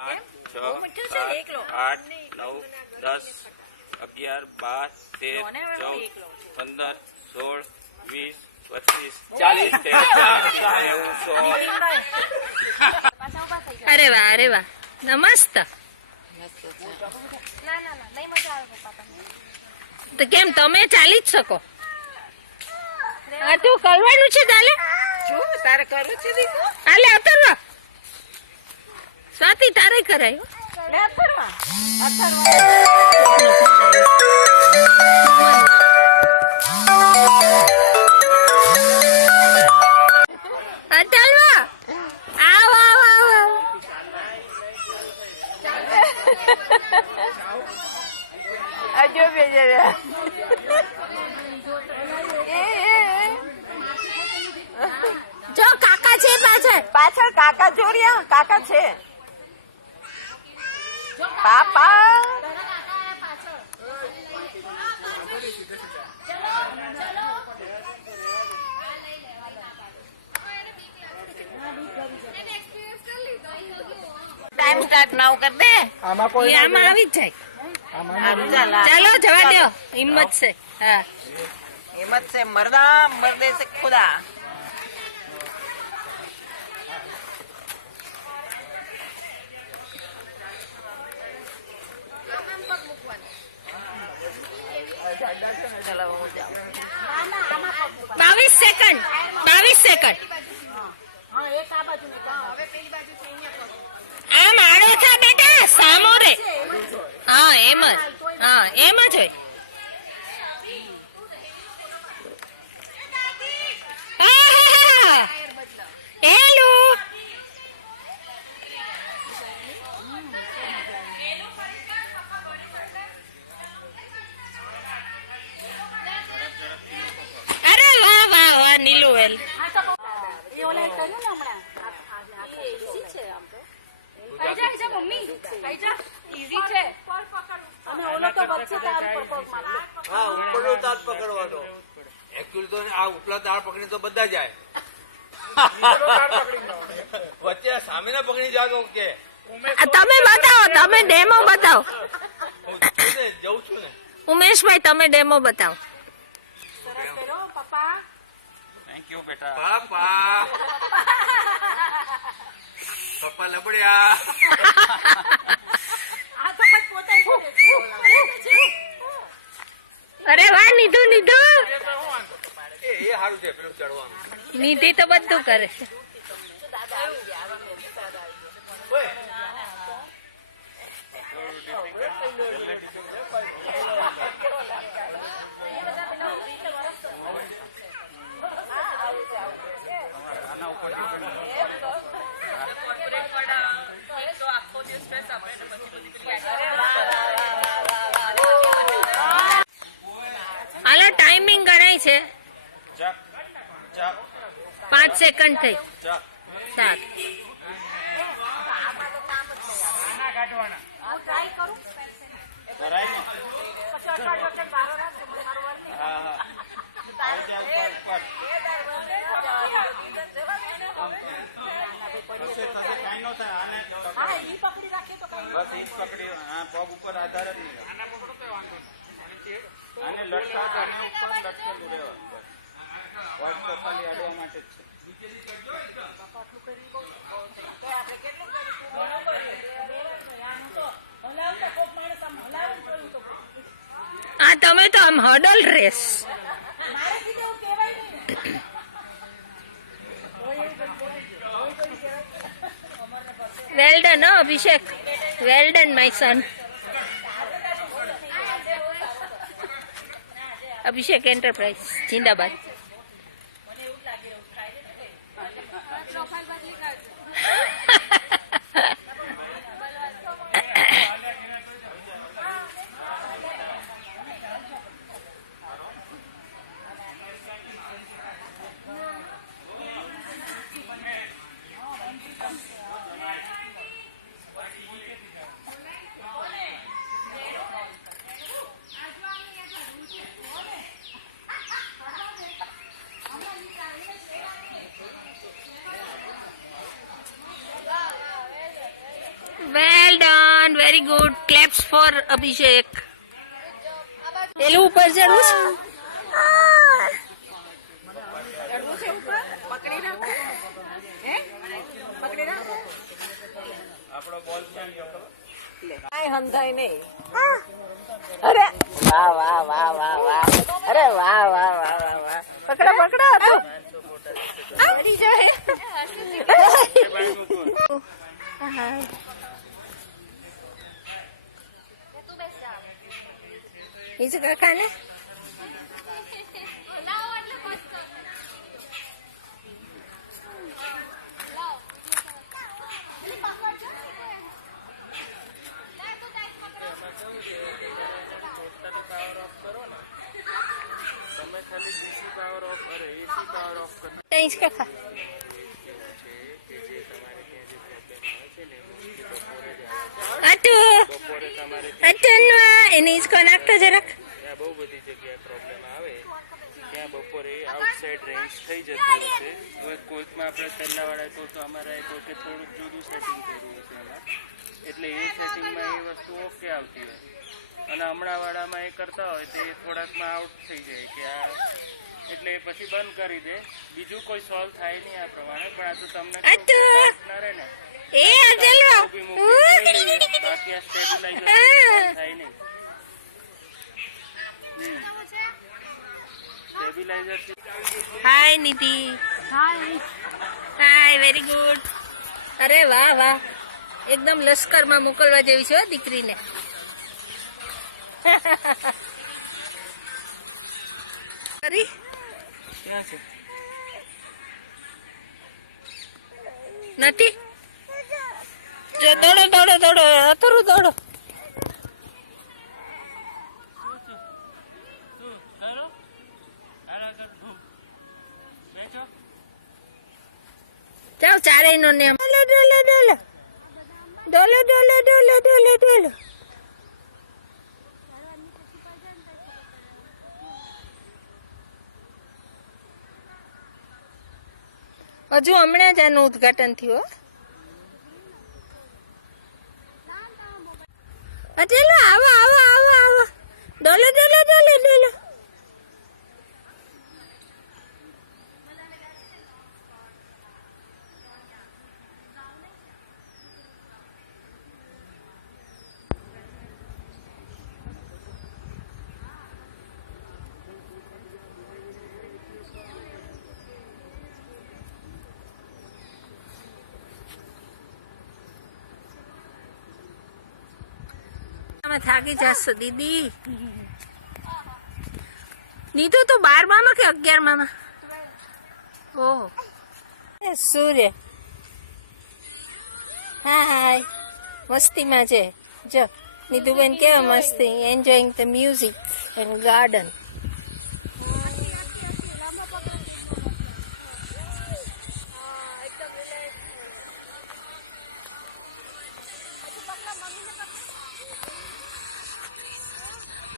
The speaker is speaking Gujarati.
5 6 7 8 9 10 11 12 13 14 15 16 20 25 અરે વાહ અરે વાહ નમસ્ત તો કેમ તમે ચાલી જ શકો આ તું કરવાનું છે ચાલે તારે કરવું છે હાલે અતરવા સ્વાતિ તારે કરાય અતરવા આવ આવ આવ આજો બેજે જો કાકા છે પાછળ કાકા જોરિયા કાકા છે પાપા ટાઈમ સ્ટાર્ટ નાવ કર દે આમાં આવી જ જાય ચાલો જવા દો હિંમત છે હા हिम्मत से मरदा मर्दे से खुदा चलो 22 સેકન્ડ આમ આડો થા બેટા સામો રે હા એમ જ હોય હેલો અરે વાહ વાહ વાહ નીલુવેલ ઉપલા તાર પકડી તો બધા જાય વચ્ચે સામે ના પકડી જાવ કે તમે બતાવો તમે ડેમો બતાવો જઉં છું ને ઉમેશભાઈ તમે ડેમો બતાવો થેન્ક યુ બેટા પાપા પપ્પા લબડ્યા અરે વાહ નીધું એ સારું છે પેલું ચડવાનું નીધિ તો બધું કરે છે હાલો ટાઈમિંગ ગણાય છે 5 સેકન્ડ થઈ 7 પકડી હા પગ ઉપર આધાર જ નહીં આને લટકા ઉપર લટકેલું રહેવાનું પગ તો ખાલી અડવા માટે જ છે આ તમે તો આમ hurdle race well done Abhishek well done my son Abhishek enterprise જિંદાબાદ very good. Claps for Abhishek. પેલું ઉપર ચડવું છે. આપણો બોલ ક્યાં ગયો ખબર? કાંઈ સમજાય નહીં. અરે વાહ વાહ વાહ વાહ વાહ. અરે વાહ વાહ વાહ વાહ વાહ. પકડો પકડો. પડી જાય. બીજું કાકા ને તમે ખાલી ડીસી પાવર ઓફ અરે એસી પાવર ઓફ કરી કઈ જ કાકા. કે જે તમારે ત્યાં જે પ્રોબ્લેમ આવે છે ને બપોરે જ આવે અટુ છે. બપોરે તમારે અટનવા એને ઈસકો નાખતો જરાક. ત્યાં બહુ બધી જગ્યાએ પ્રોબ્લેમ આવે ત્યાં બપોરે આઉટસાઇડ રેન્જ થઈ જતું હોય છે. હવે કોઈકમાં આપણે પહેલાવાળા તો અમારે કોઈકે થોડુંક જુદું સેટિંગ કર્યું છે એમાં એટલે એ સેટિંગમાં એ વસ્તુ ઓકે આવતી હોય અને હમણાં વાળામાં એ કરતા હોય તે થોડાકમાં આઉટ થઈ જાય કે આ એટલે એ પછી બંધ કરી દે. બીજું કોઈ સોલ્વ થાય નહીં આ પ્રમાણે પણ આ તો તમને અટુ ના રહે ને એ અજલો બાકી આ સ્ટેબિલાઇઝર થાય નહીં. સ્ટેબિલાઇઝર હાય નિધિ. હાય વેરી ગુડ. અરે વાહ વાહ એકદમ લશ્કરમાં મોકલવા જેવી છે હો દીકરીને. અરે ક્યાં છે? નથી જો દોડો દોડો દોડો અથરું દોડો. જાઓ ચારેય નો ને ડોલો ડોલો ડોલો ડોલો ડોલો ડોલો ડોલો ડોલો. હજુ હમણાં જ આનું ઉદઘાટન થયું. અટેલો આવો આવો આવો આવો ડોલો ડોલો ડોલો ડોલો. થાકી જશો દીદી. નીતુ તો 12માં કે 11માં? ઓહો સૂર્ય હાય મસ્તીમાં છે જો નીતુબેન કેવા મસ્તી enjoying the music and garden.